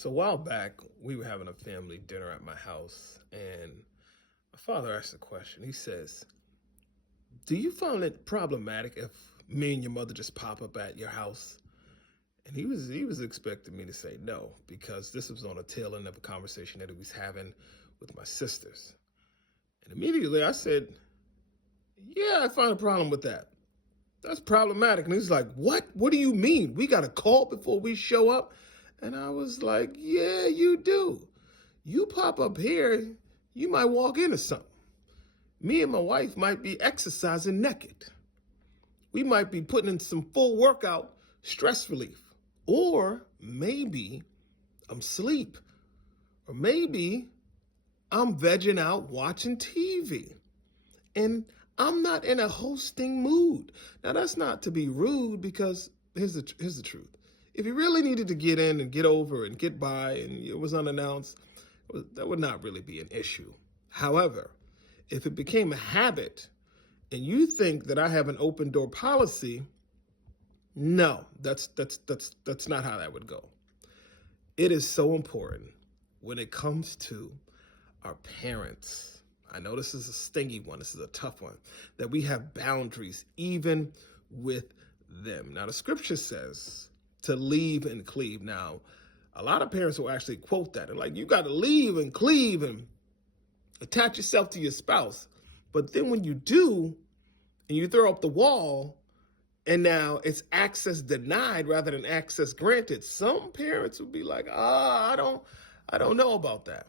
So a while back, we were having a family dinner at my house, and my father asked a question. He says, "Do you find it problematic if me and your mother just pop up at your house?" And he was expecting me to say no, because this was on a tail end of a conversation that he was having with my sisters. And immediately I said, "Yeah, I find a problem with that. That's problematic." And he's like, "What? What do you mean? We got a call before we show up?" And I was like, "Yeah, you do. You pop up here, you might walk into something. Me and my wife might be exercising naked. We might be putting in some full workout stress relief. Or maybe I'm asleep. Or maybe I'm vegging out watching TV. And I'm not in a hosting mood." Now, that's not to be rude, because here's the truth. If you really needed to get in and get over and get by and it was unannounced, that would not really be an issue. However, if it became a habit and you think that I have an open door policy, no, that's not how that would go. It is so important when it comes to our parents. I know this is a stingy one, this is a tough one, that we have boundaries even with them. Now, the scripture says to leave and cleave. Now, a lot of parents will actually quote that and like, you got to leave and cleave and attach yourself to your spouse. But then when you do, and you throw up the wall, and now it's access denied rather than access granted, some parents would be like, I don't know about that.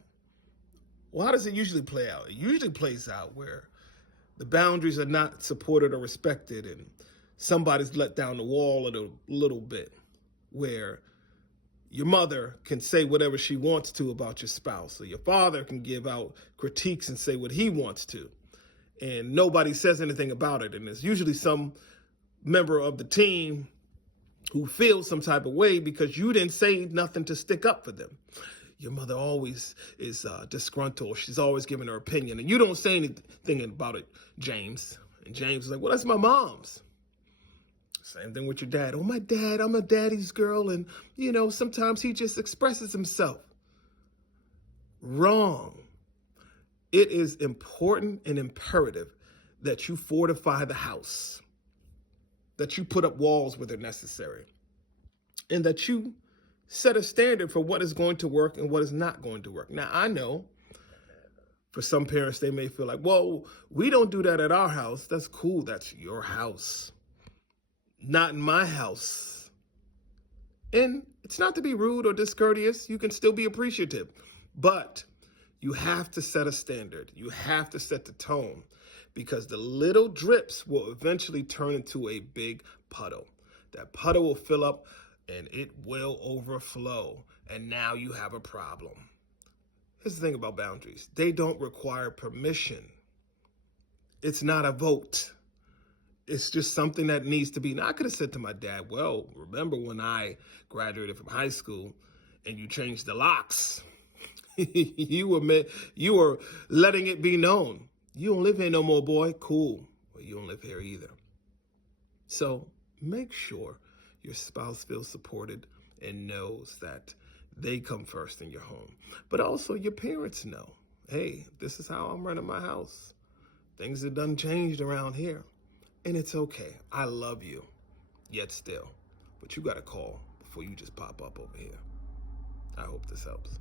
Well, how does it usually play out? It usually plays out where the boundaries are not supported or respected, and somebody's let down the wall a little bit, where your mother can say whatever she wants to about your spouse, or your father can give out critiques and say what he wants to, and nobody says anything about it. And there's usually some member of the team who feels some type of way because you didn't say nothing to stick up for them. Your mother always is disgruntled. She's always giving her opinion, and you don't say anything about it, James. And James is like, well, that's my mom's. Same thing with your dad. Oh, my dad, I'm a daddy's girl, and, sometimes he just expresses himself. Wrong. It is important and imperative that you fortify the house, that you put up walls where they're necessary, and that you set a standard for what is going to work and what is not going to work. Now, I know for some parents, they may feel like, well, we don't do that at our house. That's cool. That's your house. Not in my house. And it's not to be rude or discourteous. You can still be appreciative. But you have to set a standard. You have to set the tone, because the little drips will eventually turn into a big puddle. That puddle will fill up and it will overflow. And now you have a problem. Here's the thing about boundaries. They don't require permission. It's not a vote. It's just something that needs to be. Now, I could have said to my dad, well, remember when I graduated from high school and you changed the locks? you were letting it be known. You don't live here no more, boy. Cool. Well, you don't live here either. So make sure your spouse feels supported and knows that they come first in your home. But also your parents know, hey, this is how I'm running my house. Things have done changed around here. And it's okay. I love you, yet still. But you got to call before you just pop up over here. I hope this helps.